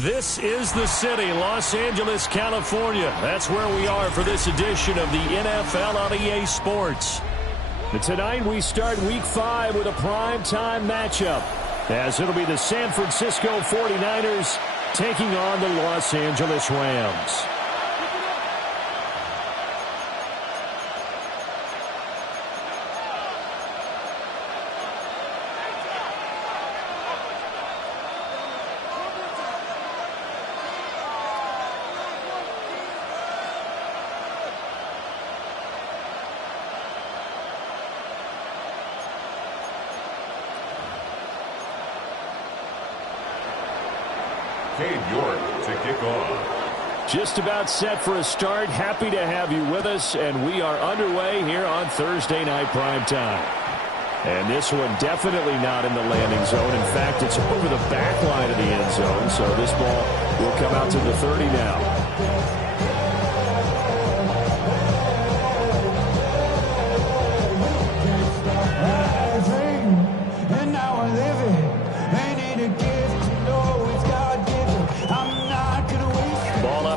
This is the city, Los Angeles, California. That's where we are for this edition of the NFL on EA Sports. And tonight we start Week 5 with a primetime matchup, as it'll be the San Francisco 49ers taking on the Los Angeles Rams. To kick off. Just about set for a start. Happy to have you with us, and we are underway here on Thursday Night Primetime. And this one definitely not in the landing zone. In fact, it's over the back line of the end zone, so this ball will come out to the 30 now.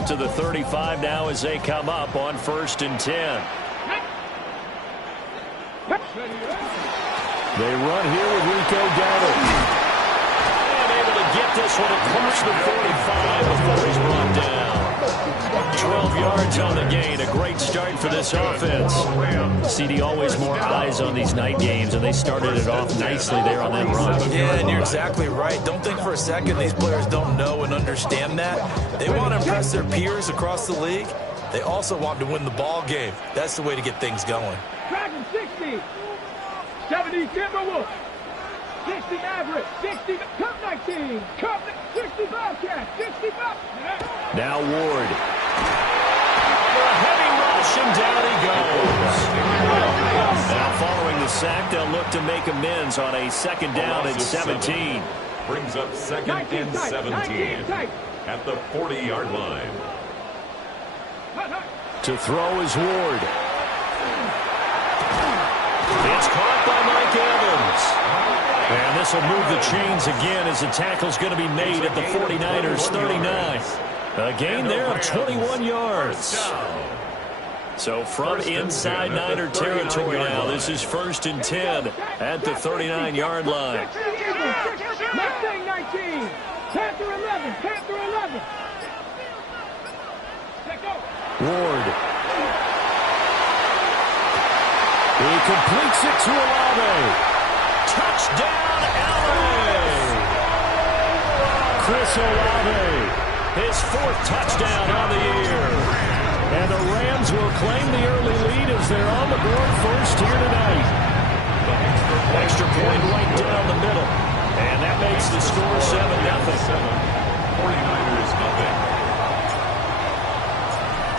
To the 35 now as they come up on 1st and 10. They run here with Rico Dowdle. And able to get this one across the 45 before he's brought down. 12 yards on the gain. A great start for this offense. CD, always more eyes on these night games, and they started it off nicely there on that run. Yeah, and you're exactly right. Don't think for a second these players don't know and understand that. They want to impress their peers across the league. They also want to win the ball game. That's the way to get things going. Dragon 60, 70 Timberwolves, 60 Maverick, 60 Cup 19, Cup 60 Bobcat, 60 Bobcat. Now Ward. A heavy rush, and down he goes. Now following the sack, they'll look to make amends on a second down and 17. Brings up second and 17 at the 40-yard line. To throw is Ward. It's caught by Mike Evans. And this will move the chains again as the tackle's going to be made at the 49ers 39. A gain there of 21 yards. So from inside Niner territory now, this is 1st and 10 at the 39-yard line. Mustang 19, Panther 11, Panther 11. Ward. He completes it to Olave. Touchdown, LA! Chris Olave. His 4th touchdown on the year. And the Rams will claim the early lead as they're on the board first here tonight. Extra point right down the middle. And that makes the score 7-0. 49ers nothing.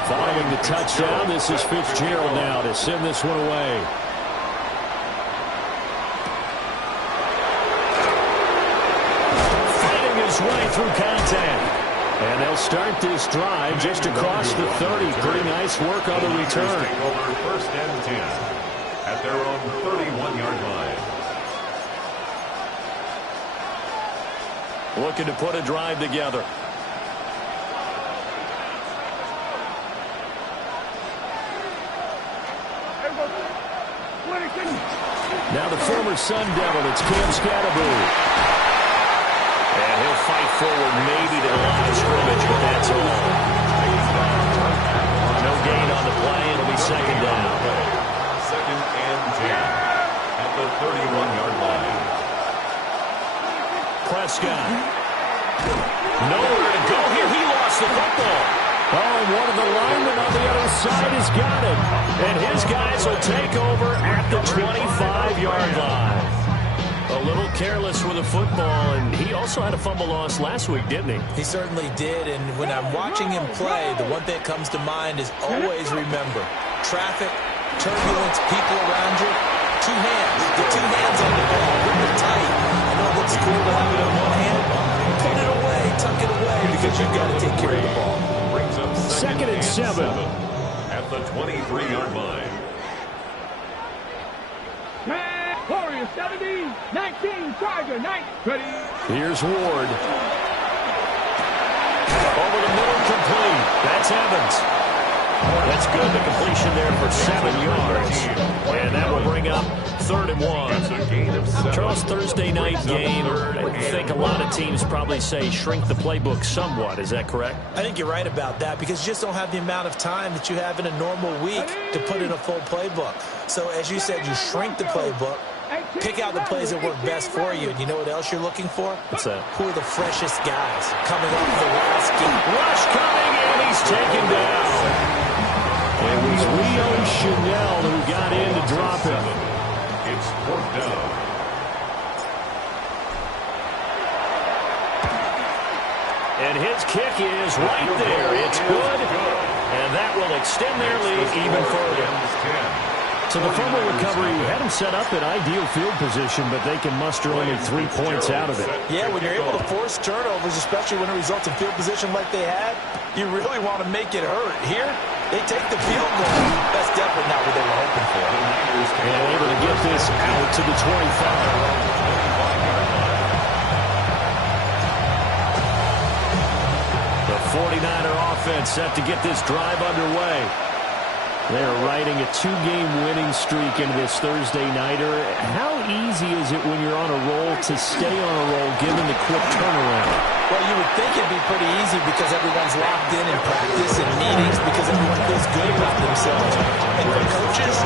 Following the touchdown, this is Fitzgerald now to send this one away. Fighting his way through contact. And they'll start this drive just across the 30. Pretty nice work on the return. Over 1st and 10 at their own 31-yard line. Looking to put a drive together. Now the former Sun Devil, it's Cam Scatterbury. And he'll fight forward maybe to the line of scrimmage, but that's all. No gain on the play. It'll be second down. 2nd and 10 at the 31-yard line. Prescott. Nowhere to go here. He lost the football. Oh, and one of the linemen on the other side has got it. And his guys will take over at the 25-yard line. A little careless with the football, and he also had a fumble loss last week, didn't he? He certainly did, and when I'm watching him play, the one thing that comes to mind is always remember, traffic, turbulence, people around you, 2 hands. Get 2 hands on the ball, grip it tight. I know it looks cool to have it in one hand. Put it away, tuck it away, because you've got to take care of the ball. Brings up 2nd and 7 at the 23-yard line. Warriors 70, 19, Tiger, 9, ready. Here's Ward. Over the middle, complete. That's Evans. That's good. The completion there for 7 yards. And that will bring up 3rd and 1. Charles, Thursday night game. I think a lot of teams probably say shrink the playbook somewhat. Is that correct? I think you're right about that because you just don't have the amount of time that you have in a normal week to put in a full playbook. So as you said, you shrink the playbook, pick out the plays that work best for you. And you know what else you're looking for? What's that? Who are the freshest guys coming off the last game? Rush coming, and he's taken down. It was Leo Chanel who got in to drop him. It's 4th down. And his kick is right there. It's good. And that will extend their lead even further. So the fumble recovery had them set up in ideal field position, but they can muster only 3 points out of it. Yeah, when you're able to force turnovers, especially when it results in field position like they had, you really want to make it hurt. Here, they take the field goal. That's definitely not what they were hoping for. And able to get this out to the 25. The 49er offense set to get this drive underway. They're riding a 2-game winning streak into this Thursday nighter. How easy is it when you're on a roll to stay on a roll given the quick turnaround? Well, you would think it'd be pretty easy because everyone's locked in practice and meetings because everyone feels good about themselves. And for coaches,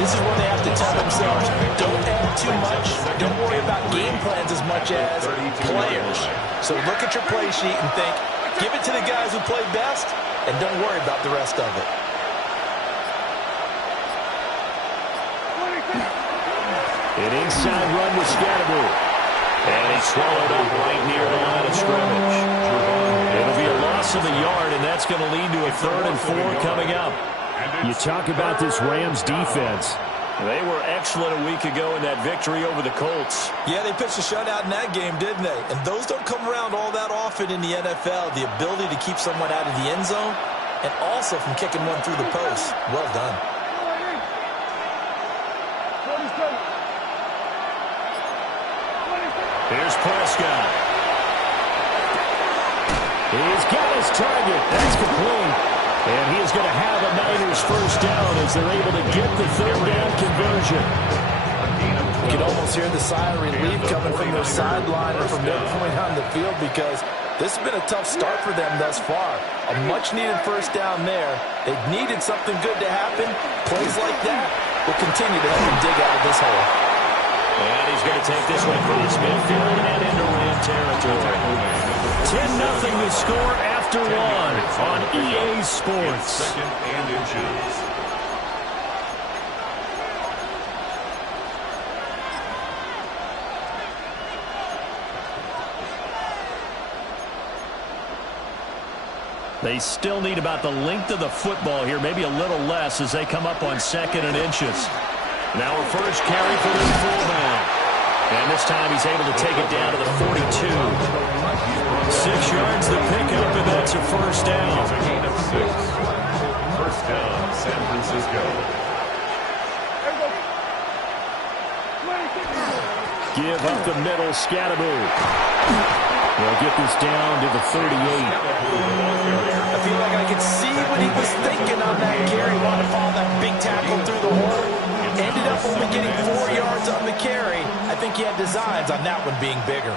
this is where they have to tell themselves, don't add too much. Don't worry about game plans as much as players. So look at your play sheet and think, give it to the guys who play best, and don't worry about the rest of it. An inside run with Scatterbury. And he's swallowed up right near the line of scrimmage. It'll be a loss of a yard, and that's going to lead to a 3rd and 4 coming up. You talk about this Rams defense. They were excellent a week ago in that victory over the Colts. Yeah, they pitched a shutout in that game, didn't they? And those don't come around all that often in the NFL. The ability to keep someone out of the end zone and also from kicking one through the post. Well done. Here's Prescott. He's got his target. That's complete. And he is going to have a Niners first down as they're able to get the 3rd down conversion. You can almost hear the sigh of relief coming from their sideline or from their point on the field because this has been a tough start for them thus far. A much-needed first down there. They've needed something good to happen. Plays like that will continue to help them dig out of this hole. And he's going to take this one across midfield and into Ram territory. 10-0 the score after 1 on EA Sports. 2nd and inches. They still need about the length of the football here, maybe a little less as they come up on 2nd and inches. Now a first carry for this fullback. And this time he's able to take it down to the 42. 6 yards the pickup, and that's a first down. It's a gain of 6. First down, San Francisco. Give up the middle, Scatterbury. They'll get this down to the 38. I feel like I could see what he was thinking on that carry. Wanted to follow that big tackle through the hole. Ended up only getting 4 yards on the carry. I think he had designs on that one being bigger.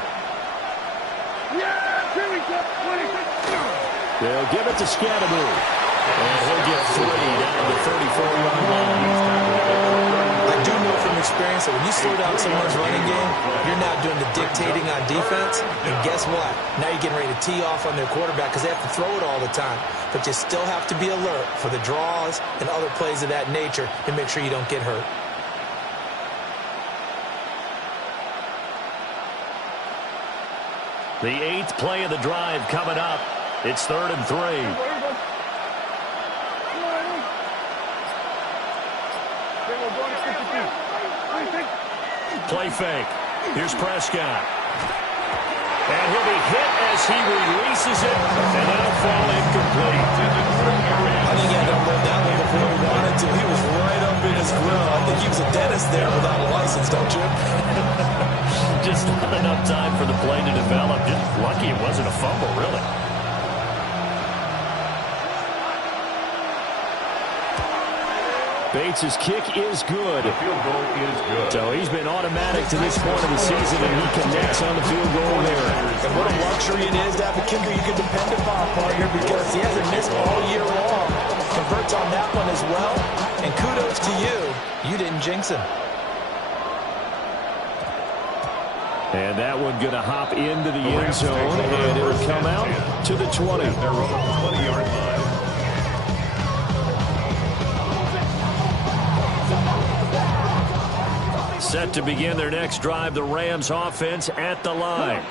They'll give it to Scatterbury. And he'll get 3 down to the 34-yard line. I do know from experience that when you slow down someone's running game, you're now doing the dictating on defense. And guess what? Now you're getting ready to tee off on their quarterback because they have to throw it all the time. But you still have to be alert for the draws and other plays of that nature and make sure you don't get hurt. The 8th play of the drive coming up. It's 3rd and 3. Play fake. Here's Prescott. And he'll be hit as he releases it, and that'll fall incomplete. I think he had to unload that one before he wanted to. He was right up in his grill. I think he was a dentist there without a license, don't you? Just not enough time for the play to develop. Just lucky it wasn't a fumble, really. Bates' kick is good. The field goal is good. So he's been automatic to this point of the season, and he connects on the field goal there. And what a luxury it is to have a kicker you can depend upon, partner, because he hasn't missed all year long. Converts on that one as well. And kudos to you. You didn't jinx him. And that one going to hop into the end zone, and it'll come out to the 20. Their own 20-yard line. Set to begin their next drive, the Rams offense at the line.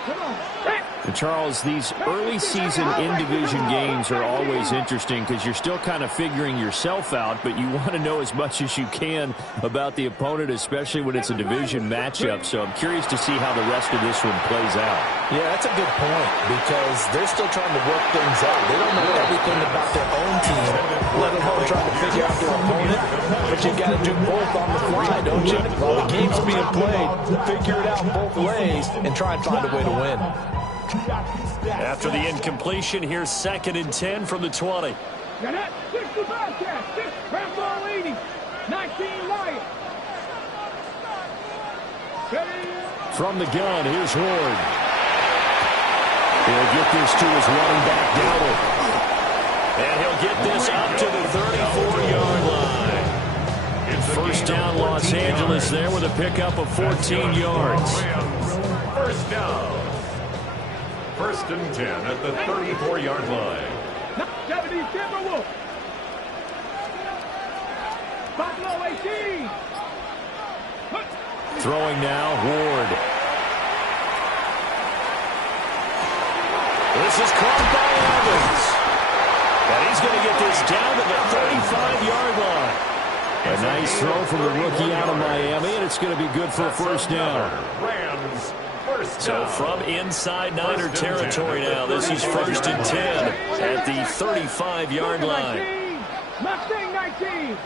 And Charles, these early season in-division games are always interesting because you're still kind of figuring yourself out, but you want to know as much as you can about the opponent, especially when it's a division matchup. So I'm curious to see how the rest of this one plays out. Yeah, that's a good point because they're still trying to work things out. They don't know everything about their own team, let alone trying to figure out their opponent. But you got to do both on the fly, don't you? While the game's being played, figure it out both ways and try and find a way to win. After the incompletion, here's 2nd and 10 from the 20. Got it. 65 catch. 6 Rambo 80. 19 Lions. From the gun, here's Ward. He'll get this to his running back, Dowdle. And he'll get this up to the 34-yard line. First down, Los Angeles there with a pickup of 14 yards. First down. 1st and 10 at the 34-yard line. 70 Timberwolves. Buffalo 18. Throwing now, Ward. This is caught by Evans. And he's going to get this down to the 35-yard line. A nice throw from the rookie out of Miami, and it's going to be good for a first down. Rams. So from inside Niner territory now, this is 1st and 10 at the 35-yard line. Mustang 19.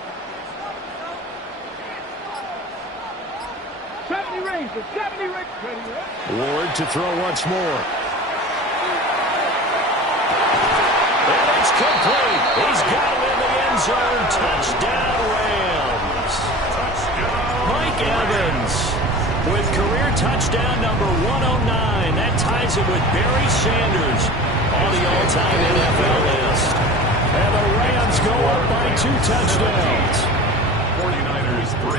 70 Rangers. 70 Rangers. Ward to throw once more. And it's complete. He's got it in the end zone. Touchdown, Rams. Touchdown. Mike Evans with career touchdown number 109. That ties it with Barry Sanders on the all-time NFL list. And the Rams go up by 2 touchdowns. 49ers 3.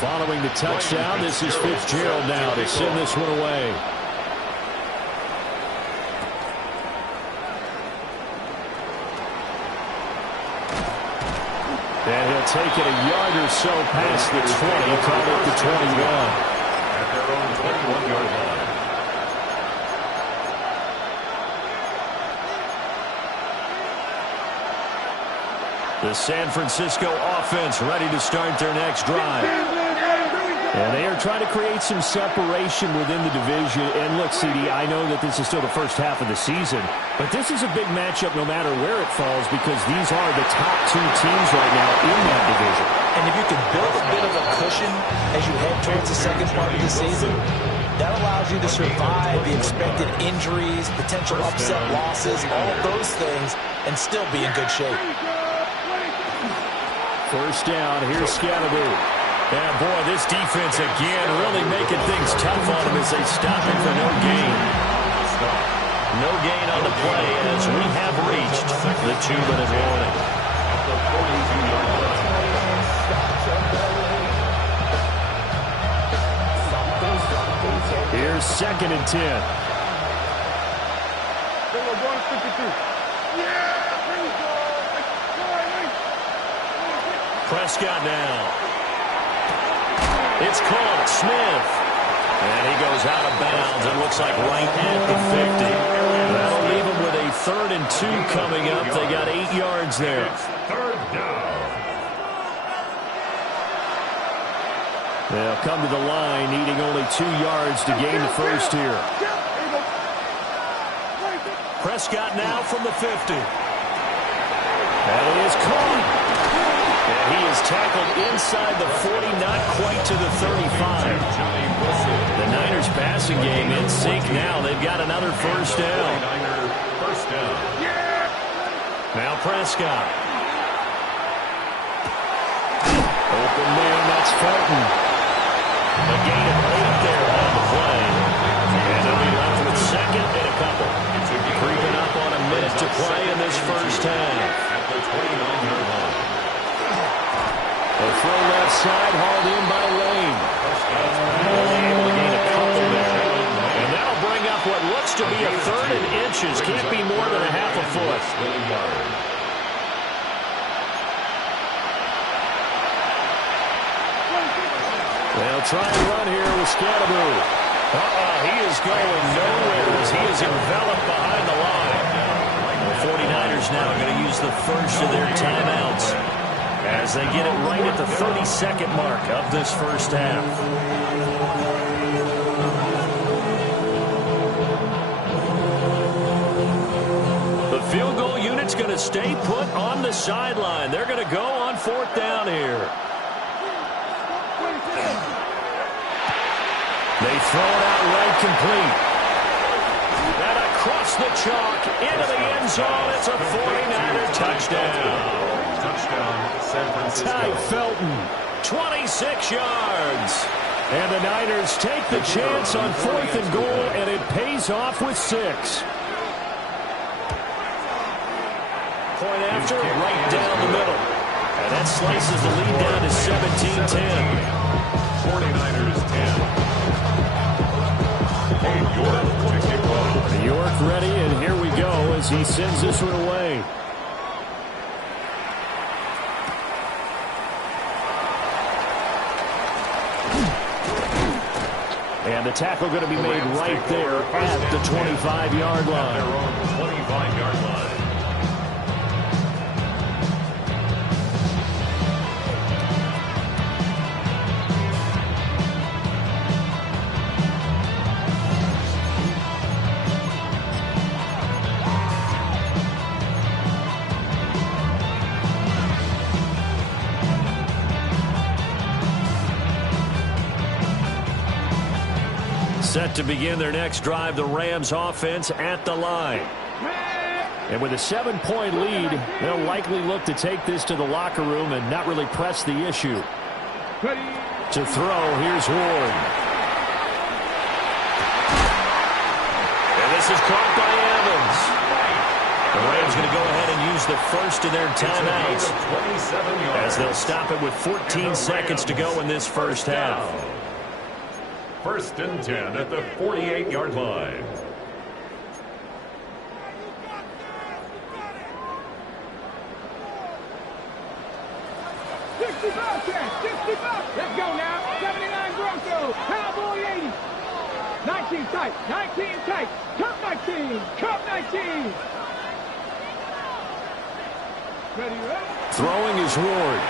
Following the touchdown, this is Fitzgerald now to send this one away. And he'll take it a yard or so past the 20, call it the 21. At their own 21-yard line. The San Francisco offense ready to start their next drive. And they are trying to create some separation within the division. And look, CD, I know that this is still the first half of the season, but this is a big matchup no matter where it falls because these are the top 2 teams right now in that division. And if you can build a bit of a cushion as you head towards the second part of the season, that allows you to survive the expected injuries, potential upset losses, all of those things, and still be in good shape. First down, here's Scalaboo. And boy, this defense again really making things tough on him as they stop him for no gain. No gain on the play as we have reached the 2-minute warning. At the 42-yard line. Here's 2nd and 10. Prescott now. It's caught. Smith. And he goes out of bounds. It looks like right at the 50. That'll leave him with a 3rd and 2 coming up. They got 8 yards there. It's 3rd down. They'll come to the line needing only 2 yards to gain the first here. Prescott now from the 50. And it is caught. And he is tackled inside the 40, not quite to the 35. The Niners passing game in sync now. They've got another first down. First down. Now Prescott. Open man, that's Felton. A gain of 8 there on the play. And they'll be left with second and a couple. Creeping up on a minute to play in this first half. At the 29-yard line. A throw left side, hauled in by Lane. Only able to gain a couple there. And that'll bring up what looks to be a third and inches. Can't be more than a half a foot. They'll try and run here with Scatteroo. He is going nowhere as he is enveloped behind the line. The 49ers now are going to use the first of their timeouts as they get it right at the 30-second mark of this first half. The field goal unit's going to stay put on the sideline. They're going to go on fourth down here. They throw it out right complete. And across the chalk into the end zone. It's a 49er touchdown. Touchdown, San Francisco. Ty Felton, 26 yards. And the Niners take the chance on fourth and goal, and it pays off with 6. Point after, right down the middle. And that slices the lead down to 17-10. 49ers 10. York ready, and here we go as he sends this one away. And the tackle going to be made right there at the 25-yard line. Their own 25-yard line. Set to begin their next drive, the Rams offense at the line. And with a 7-point lead, they'll likely look to take this to the locker room and not really press the issue. To throw, here's Ward. And this is caught by Evans. The Rams going to go ahead and use the first of their timeouts as they'll stop it with 14 seconds to go in this first half. First and 10 at the 48-yard line. Let's go now. 79 Broncos. Cowboy 80. 19 tight. 19 tight. Cup 19. Cup 19. Ready? Throwing is Ward.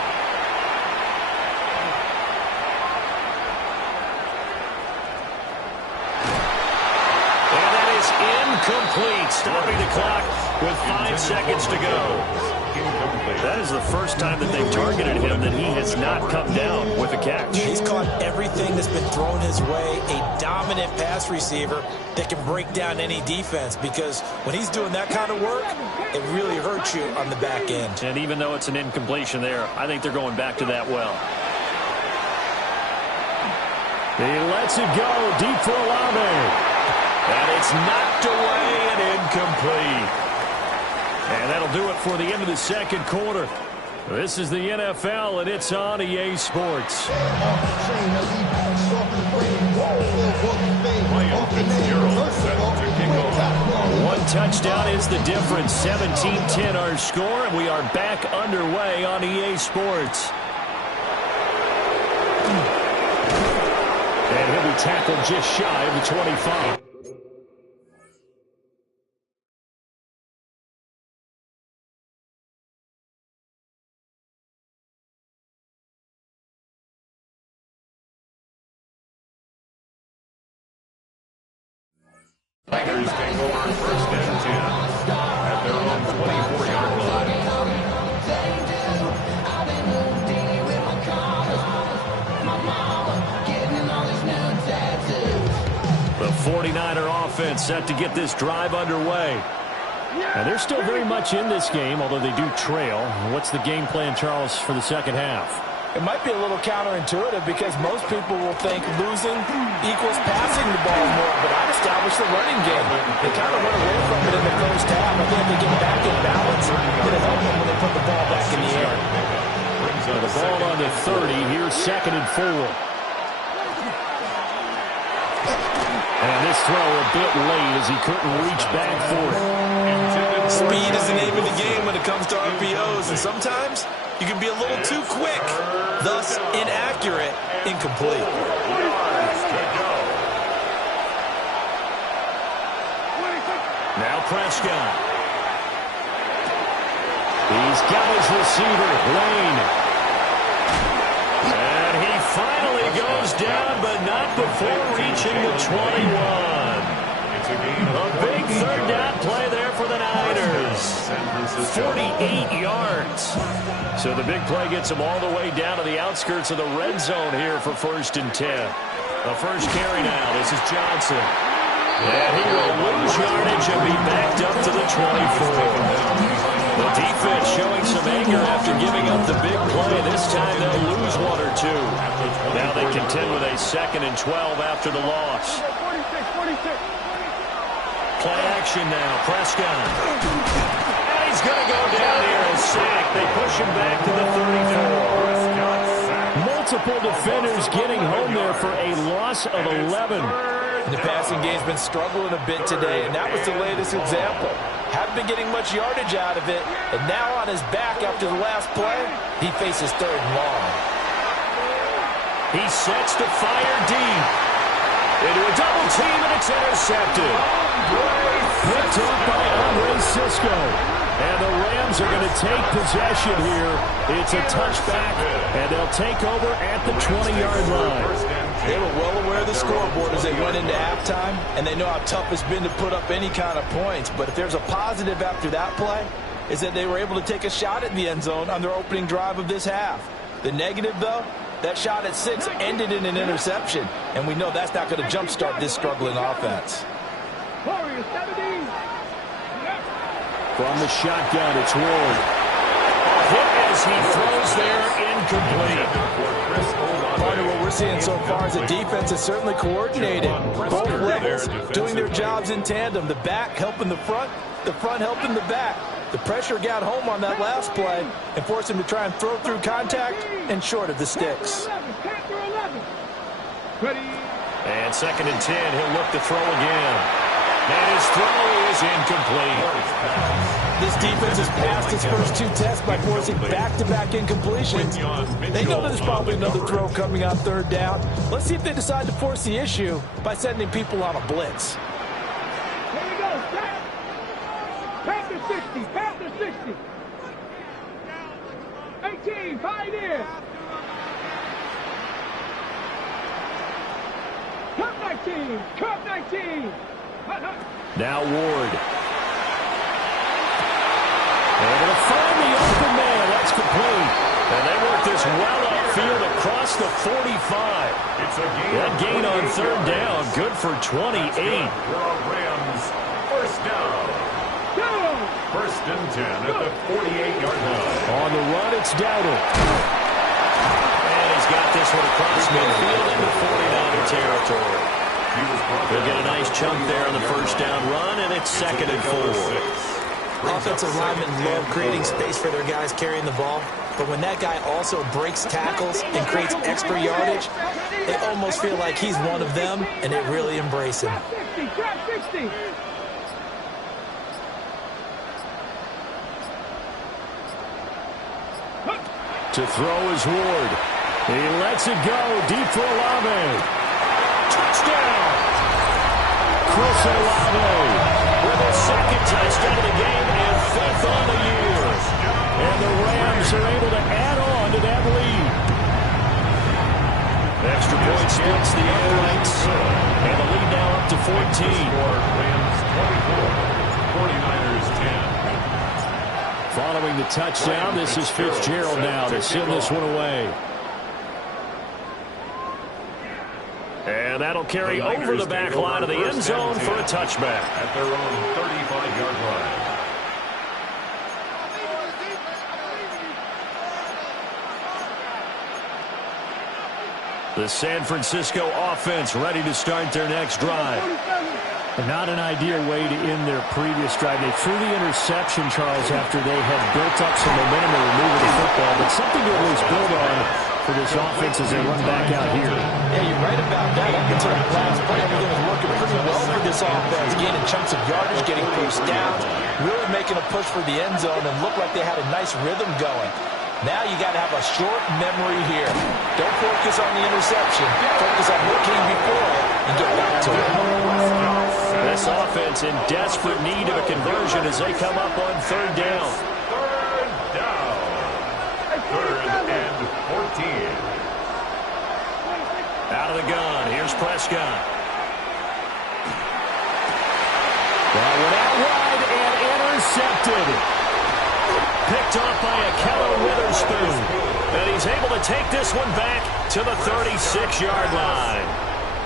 Incomplete, stopping the clock with 5 seconds to go. That is the first time that they've targeted him that he has not come down with a catch. He's caught everything that's been thrown his way, a dominant pass receiver that can break down any defense, because when he's doing that kind of work, it really hurts you on the back end. And even though it's an incompletion there, I think they're going back to that well. He lets it go deep for Olave. And it's knocked away and incomplete. And that'll do it for the end of the second quarter. This is the NFL, and it's on EA Sports. One touchdown is the difference. 17-10 our score, and we are back underway on EA Sports. And he'll be tackled just shy of the 25. Tigers take over first and 10 at their own 24-yard line. The 49er offense set to get this drive underway. And they're still very much in this game, although they do trail. What's the game plan, Charles, for the second half? It might be a little counterintuitive because most people will think losing equals passing the ball more, but I've established the running game. They kind of went away from it in the first half. I think they get back in balance. It'll help them when they put the ball back in the air. The ball on the 30. Here's 2nd and 4. And this throw a bit late as he couldn't reach back for it. Speed is the name of the game when it comes to RPOs, and sometimes you can be a little too quick, thus inaccurate, incomplete. Now Prescott. He's got his receiver, Lane. And he finally goes down, but not before reaching the 21. A big 3rd down play there for the Niners. 48 yards. So the big play gets them all the way down to the outskirts of the red zone here for 1st and 10. The first carry now. This is Johnson. And he will lose yardage and be backed up to the 24. The defense showing some anger after giving up the big play. This time they'll lose 1 or 2. Now they contend with a 2nd and 12 after the loss. 46. Play action now. Prescott. And he's going to go down here and sack. They push him back to the 34. Multiple defenders getting home there for a loss of 11. The passing game's been struggling a bit today, and that was the latest example. Haven't been getting much yardage out of it, and now on his back after the last play, he faces 3rd and long. He sets to fire deep. Into a double team, and it's intercepted. Picked up by Andre Cisco. And the Rams are going to take possession here. It's a touchback, and they'll take over at the 20-yard line. They were well aware of the scoreboard as they went into halftime, and they know how tough it's been to put up any kind of points. But if there's a positive after that play, is that they were able to take a shot at the end zone on their opening drive of this half. The negative, though, that shot at 6 ended in an interception, and we know that's not going to jumpstart this struggling offense. From the shotgun, it's Ward. Hit as he throws there, incomplete. Part of what we're seeing so far is the defense is certainly coordinated. Both levels doing their jobs in tandem. The back helping the front helping the back. The pressure got home on that last play and forced him to try and throw through contact and short of the sticks. And 2nd and 10, he'll look to throw again. And his throw is incomplete. This defense has passed its first 2 tests by forcing back-to-back incompletions. They know there's probably another throw coming on 3rd down. Let's see if they decide to force the issue by sending people on a blitz. Here we go, Pat. Pat to 60, Pat to 60. 18, 5 in. Cup 19, Cup 19. Now Ward. Able to find the open man. That's complete. And they work this well upfield across the 45. That gain on 3rd down. Good for 28. Rams, 1st down. 1st and 10 at the 48-yard line. On the run, it's Dowdle. And he's got this one across midfield into 49er territory. They'll get a nice chunk there on the 1st down run, and it's 2nd and 4. Offensive linemen love creating space for their guys carrying the ball, but when that guy also breaks tackles and creates extra yardage, they almost feel like he's one of them, and they really embrace him. To throw is Ward. He lets it go deep for Olave. Touchdown! Chris Olave with his 2nd touchdown of the game and 5th on the year. And the Rams are able to add on to that lead. Extra point splits the air rights. And the lead now up to 14. Rams 24, 49ers 10. Following the touchdown, this is Fitzgerald now to send this one away. And that'll carry over the back line of the end zone for a touchback. At their own 35-yard line. The San Francisco offense ready to start their next drive. Not an ideal way to end their previous drive. They threw the interception, Charles, after they had built up some momentum and removed the football, but something to at least build on for this offense as they run back out here. Yeah, you're right about that. Up until that last play, everything was working pretty well for this offense, gaining chunks of yardage, getting first downs, really making a push for the end zone, and looked like they had a nice rhythm going. Now you got to have a short memory here. Don't focus on the interception. Focus on what came before it and get back to it. This offense in desperate need of a conversion as they come up on third down. Third down. Third and 14. Out of the gun. Here's Prescott. Well, went out wide and intercepted. Picked off by Akello Witherspoon. And he's able to take this one back to the 36-yard line.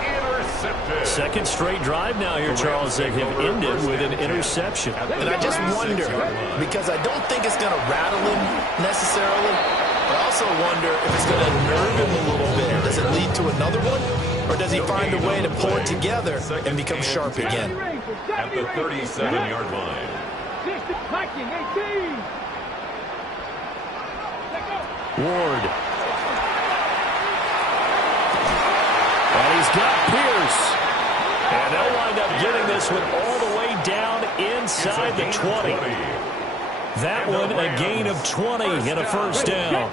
Intercepted. Second straight drive now here, Charles. They have ended with an interception. And I just wonder, because I don't think it's going to rattle him necessarily, but I also wonder if it's going to nerve him a little bit. Does it lead to another one? Or does he find a way to pull it together and become sharp again? At the 37-yard line. 18. Ward. And he's got Pierce. And they'll wind up getting this one all the way down inside the 20. That one a gain of 20 and a first down.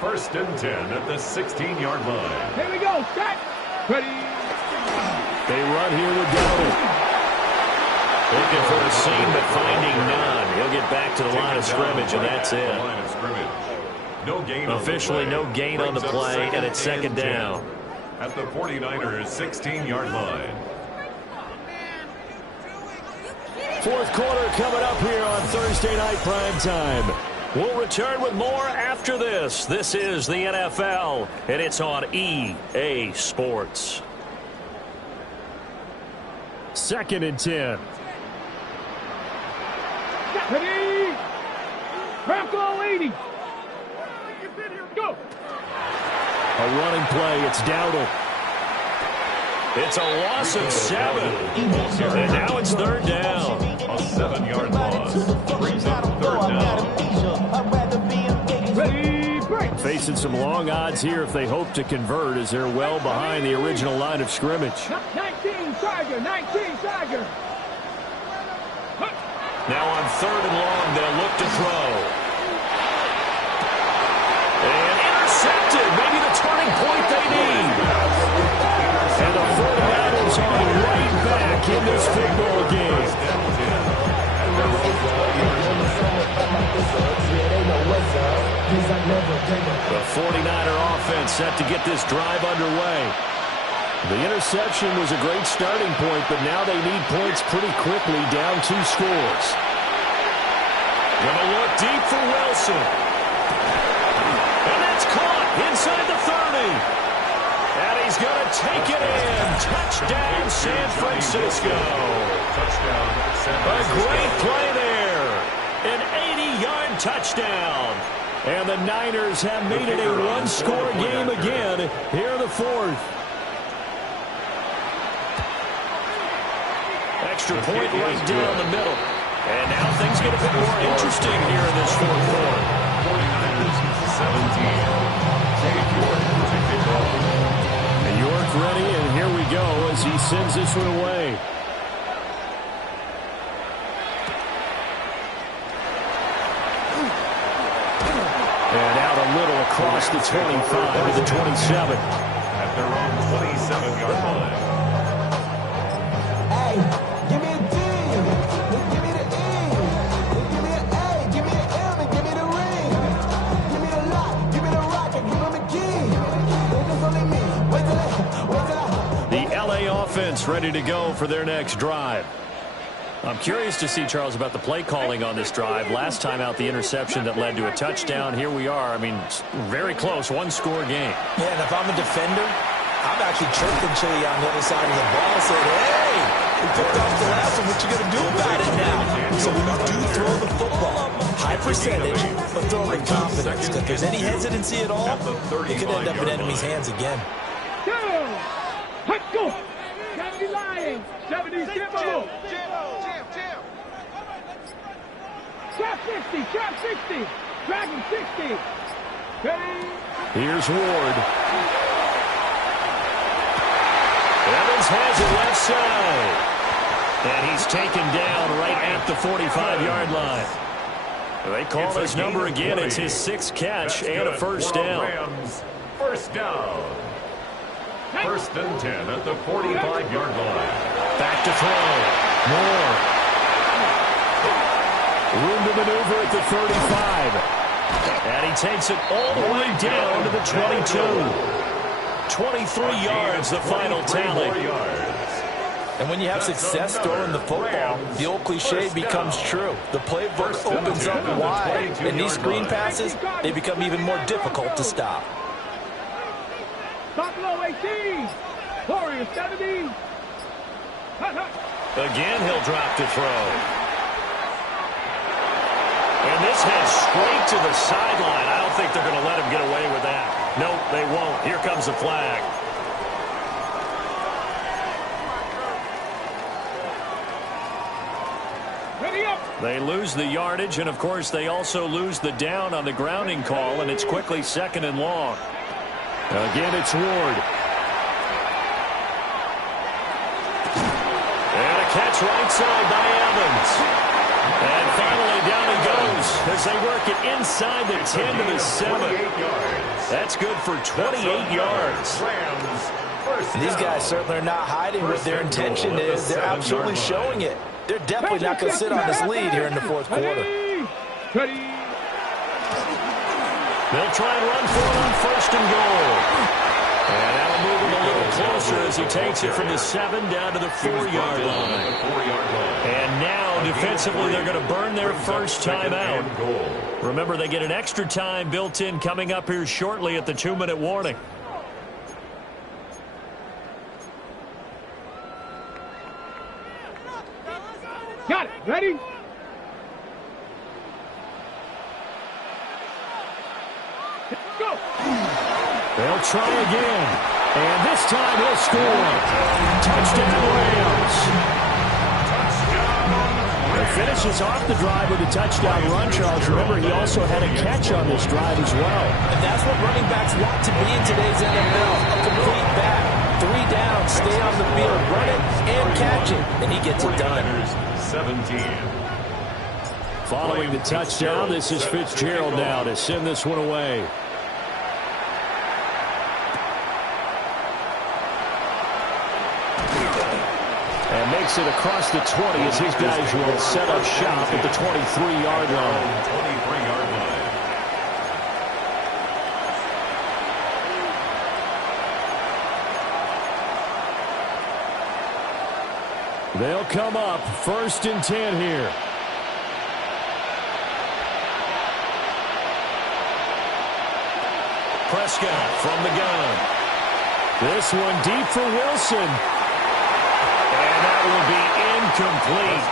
First and 10 at the 16-yard line. Here we go. Set. Ready. They run here with Dowdle. Looking for a seam, but finding none. He'll get back to the line of scrimmage, and that's it. No gain. Officially no gain on the play, and it's second down. At the 49ers' 16-yard line. Fourth quarter coming up here on Thursday Night Primetime. We'll return with more after this. This is the NFL, and it's on EA Sports. Second and 10. Ready. Bronco 80. Go. A running play. It's Dowdle. It's a loss of 7. And now it's third down. A 7-yard loss. Brings up third down. Ready. Break. Facing some long odds here if they hope to convert as they're well behind the original line of scrimmage. 19 Tiger. 19 Tiger. Now on third and long, they'll look to throw. And intercepted. Maybe the turning point they need. And the 49ers are right back in this football game. The 49er offense set to get this drive underway. The interception was a great starting point, but now they need points pretty quickly, down 2 scores. Gonna look deep for Wilson. And it's caught inside the 30. And he's gonna take it in. Touchdown, San Francisco. Touchdown, San A Francisco. great play there. An 80-yard touchdown. And the Niners have made it a one-score game again here in the fourth. Extra point right down the middle. And now things get a bit more interesting here in this fourth quarter. 49ers 17. Jake York will take the ball. And York ready, and here we go as he sends this one away. And out a little across the 25 to the 27. At their own 27-yard line. Give me a D, give me the E, give me an A, give me an M, and give me the ring. Give me the lock, give me the rock, and give me the key. It's only me. Wait till I. The LA offense ready to go for their next drive. I'm curious to see, Charles, about the play calling on this drive. Last time out, the interception that led to a touchdown. Here we are. I mean, very close, one-score game. Yeah, and if I'm a defender, I'm actually chirping Chili on the other side of the ball, saying, hey, We picked off the last one. What you going to do about it now? So when you do throw the football, high percentage, but throw with confidence. If there's any hesitancy at all, it could end up in enemy's hands again. Let's go. 70 Lions. 70 Timberwolves. Trap 60. Trap 60. Dragon 60. Here's Ward. Evans has it left side. And he's taken down right at the 45-yard line. They call his number again. It's his 6th catch and a first down. Rams, first down. 1st and 10 at the 45-yard line. Back to throw. Moore. Room to maneuver at the 35. And he takes it all the way down to the 22. 23 yards, the final tally. And when you have success throwing the football, the old cliche becomes true. The playbook opens up wide, and these screen passes, they become even more difficult to stop. Buffalo 18. Warriors 17. Again, he'll drop to throw. And this heads straight to the sideline. I don't think they're going to let him get away with that. Nope, they won't. Here comes the flag. Ready up. They lose the yardage, and, of course, they also lose the down on the grounding call, and it's quickly 2nd and long. Again, it's Ward. And a catch right side by Evans. And finally, down he goes as they work it inside the 10 to the 7. That's good for 28 yards. These guys certainly are not hiding what their intention is. They're absolutely showing it. They're definitely not going to sit on this lead here in the 4th quarter. Ready. They'll try and run for it on 1st and goal. And that'll move him a little closer as he takes it from the 7 down to the 4-yard line. And now, defensively, they're going to burn their first time out. Remember, they get an extra time built in coming up here shortly at the 2-minute warning. Got it. Ready? Go. They'll try again. And this time he'll score. Touchdown, Rams. He finishes off the drive with a touchdown run, Charles. Remember, he also had a catch on this drive as well. And that's what running backs want to be in today's NFL. A complete back. 3 down, stay on the field, run it, and catch it. And he gets it done. 17. Following the touchdown, this is Fitzgerald now to send this one away. And makes it across the 20 as his guys will set up shop at the 23-yard line. 23-yard line. They'll come up 1st and 10 here. Prescott from the gun. This one deep for Wilson. And that will be incomplete.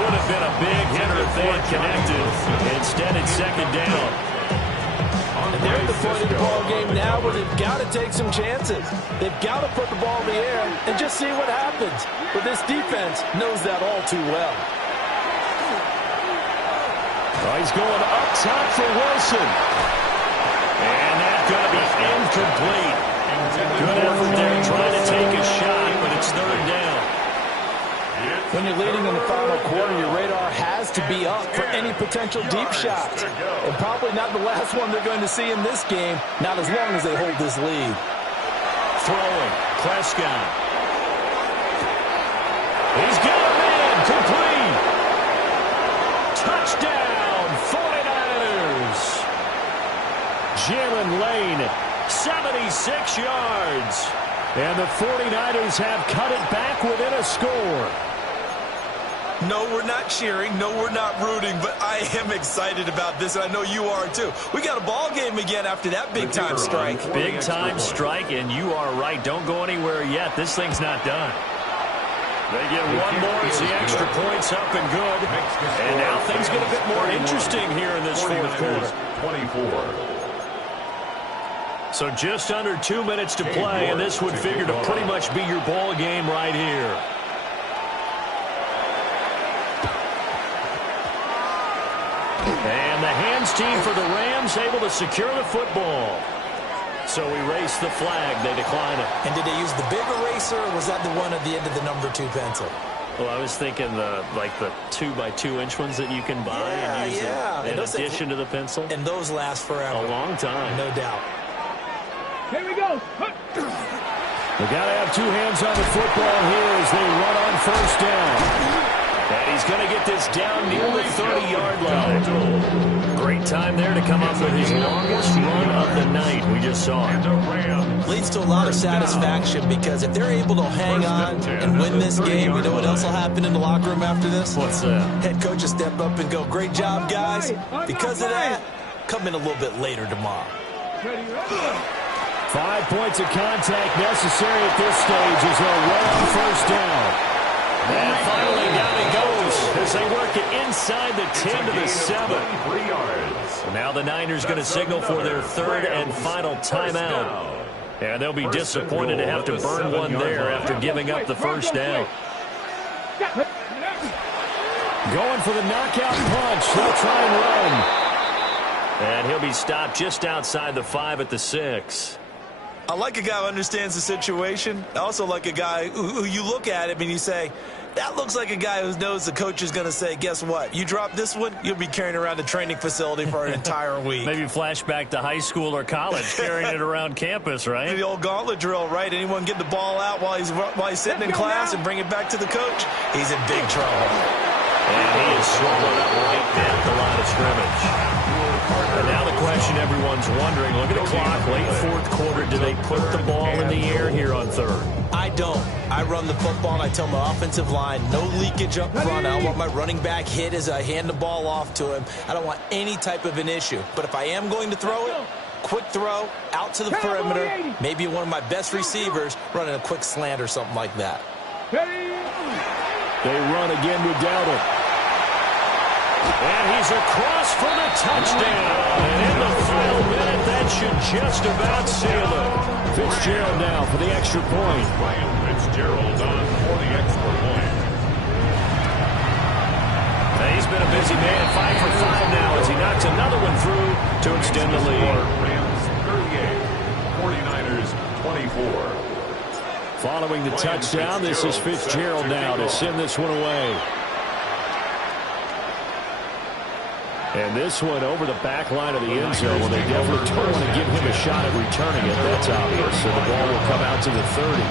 Would have been a big hitter if they had connected. Instead, it's 2nd down. And they're at the point of the ball game now where they've got to take some chances. They've got to put the ball in the air and just see what happens. But this defense knows that all too well. Oh, he's going up top for Wilson. And that's going to be incomplete. Good effort there trying to take a shot, but it's 3rd down. When you're leading in the final quarter, your radar has to be up for any potential deep shots. And probably not the last one they're going to see in this game, not as long as they hold this lead. Throwing, Prescott. He's got a man, complete. Touchdown, 49ers. Jalen Lane, 76 yards. And the 49ers have cut it back within a score. No, we're not cheering. No, we're not rooting. But I am excited about this, and I know you are too. We got a ball game again after that big-time strike. Big-time strike, and you are right. Don't go anywhere yet. This thing's not done. They get one more as the extra point's up and good. And now things get a bit more interesting here in this fourth quarter. 24. So just under 2 minutes to play, and this would figure to pretty much be your ball game right here. And the hands team for the Rams able to secure the football. So erase the flag. They decline it. And did they use the big eraser, or was that the one at the end of the number 2 pencil? Well, I was thinking the 2x2-inch ones that you can buy and use in addition to the pencil. And those last forever. A long time. No doubt. Here we go. They got to have 2 hands on the football here as they run on first down. And he's going to get this down near the 30-yard line. Great time there to come up with his longest run of the night. We just saw it. Leads to a lot of satisfaction because if they're able to hang on and win this game, you know what else will happen in the locker room after this? What's that? Head coach will step up and go, great job, guys. Because of that, come in a little bit later tomorrow. 5 points of contact necessary at this stage as they'll run on first down. And finally down he goes as they work it inside the 10 to the 7. Now the Niners going to signal for their third and final timeout. And they'll be disappointed to have to burn one there after giving up the first down. Going for the knockout punch. They'll try and run. And he'll be stopped just outside the 5 at the 6. I like a guy who understands the situation. I also like a guy who you look at him and you say, that looks like a guy who knows the coach is going to say, guess what? You drop this one, you'll be carrying around a training facility for an entire week. Maybe flashback to high school or college, carrying it around campus, right? The old gauntlet drill, right? Anyone get the ball out while he's sitting in class and bring it back to the coach? He's in big trouble. And he is swallowed up right at the line of scrimmage. And now the question everyone's wondering, look at the clock, late fourth quarter, do they put the ball in the air here on third? I don't. I run the football and I tell my offensive line, no leakage up front. I don't want my running back hit as I hand the ball off to him. I don't want any type of an issue. But if I am going to throw it, quick throw, out to the perimeter, maybe one of my best receivers running a quick slant or something like that. They run again with Dowdle. And he's across for the touchdown. And in the final minute, that should just about seal it. Fitzgerald now for the extra point. Ryan Fitzgerald on for the extra point. He's been a busy man, 5 for 5 now as he knocks another one through to extend the lead. Rams 38, 49ers 24. Following the touchdown, this is Fitzgerald now to send this one away. And this one over the back line of the end zone. Well, they definitely don't want to give him a shot at returning it. That's obvious. So the ball will come out to the 30.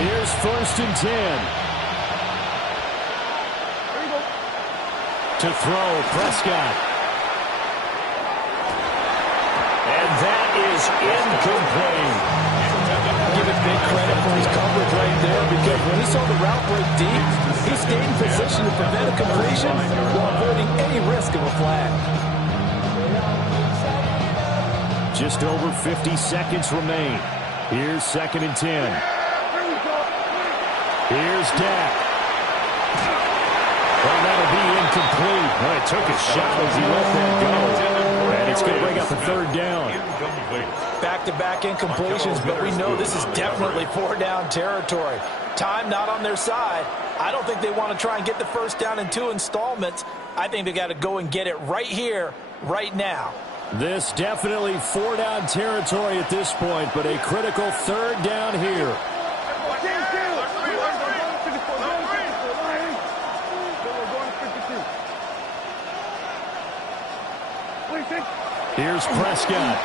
Here's first and 10. To throw, Prescott. And that is incomplete. Give it big credit for his coverage right there, because when he saw the route break deep, he stayed in position to prevent a completion while avoiding any risk of a flag. Just over 50 seconds remain. Here's second and 10. Here's Dak. Well, that'll be incomplete. Well, it took a shot as he let that go. And it's going to bring up the third down. Back-to-back incompletions, but we know this is definitely 4-down territory. Time not on their side. I don't think they want to try and get the first down in 2 installments. I think they got to go and get it right here, right now. This definitely 4-down territory at this point, but a critical third down here. Here's Prescott.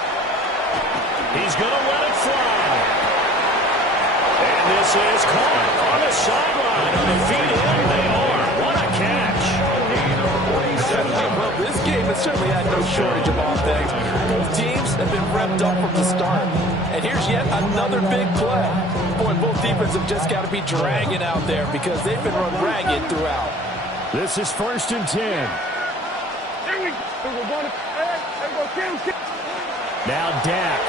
He's going to let it fly. And this is caught on the sideline. On the feet in, they are. What a catch. Well, this game has certainly had no shortage of offense. Both teams have been revved up from the start. And here's yet another big play. Boy, both defenses have just got to be dragging out there because they've been run ragged throughout. This is first and 10. Now Dak.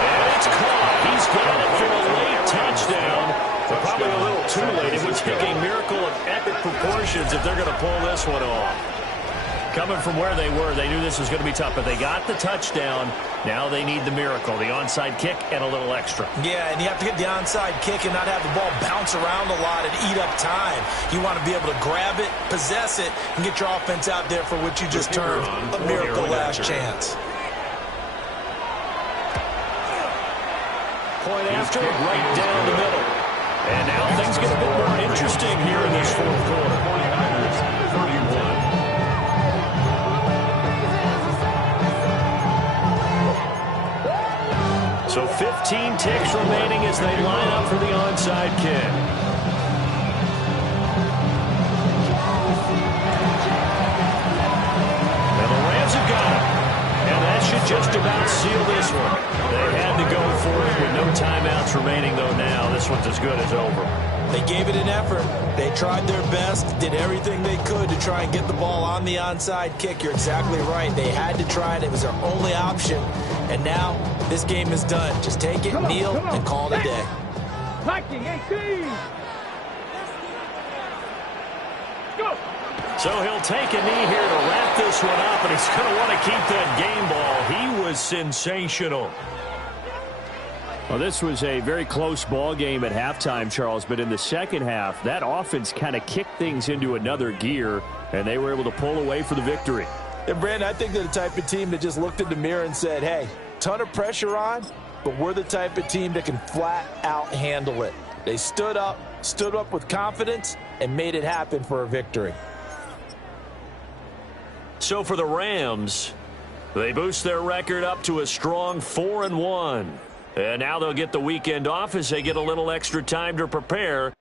And it's caught. He's got it for a late touchdown. But probably a little too late. It would take a miracle of epic proportions if they're going to pull this one off. Coming from where they were, they knew this was going to be tough, but they got the touchdown. Now they need the miracle, the onside kick and a little extra. Yeah, and you have to get the onside kick and not have the ball bounce around a lot and eat up time. You want to be able to grab it, possess it, and get your offense out there for what you just termed a miracle last chance. Point after, right down the middle. And now things get a bit more interesting here in this fourth quarter. 31. So 15 ticks remaining as they line up for the onside kick. And the Rams have got it. And that should just about seal this one. They had to go for it with no timeouts remaining, though now. This one's as good as over. They gave it an effort. They tried their best, did everything they could to try and get the ball on the onside kick. You're exactly right. They had to try it. It was their only option. And now this game is done. Just take it, kneel, and call it a day. 19-18. Go. So he'll take a knee here to wrap this one up, and he's going to want to keep that game ball. He was sensational. Well, this was a very close ball game at halftime, Charles, but in the second half, that offense kind of kicked things into another gear, and they were able to pull away for the victory. And, Brandon, I think they're the type of team that just looked in the mirror and said, hey, ton of pressure on, but we're the type of team that can flat out handle it. They stood up with confidence, and made it happen for a victory. So for the Rams, they boost their record up to a strong 4-1. And now they'll get the weekend off as they get a little extra time to prepare.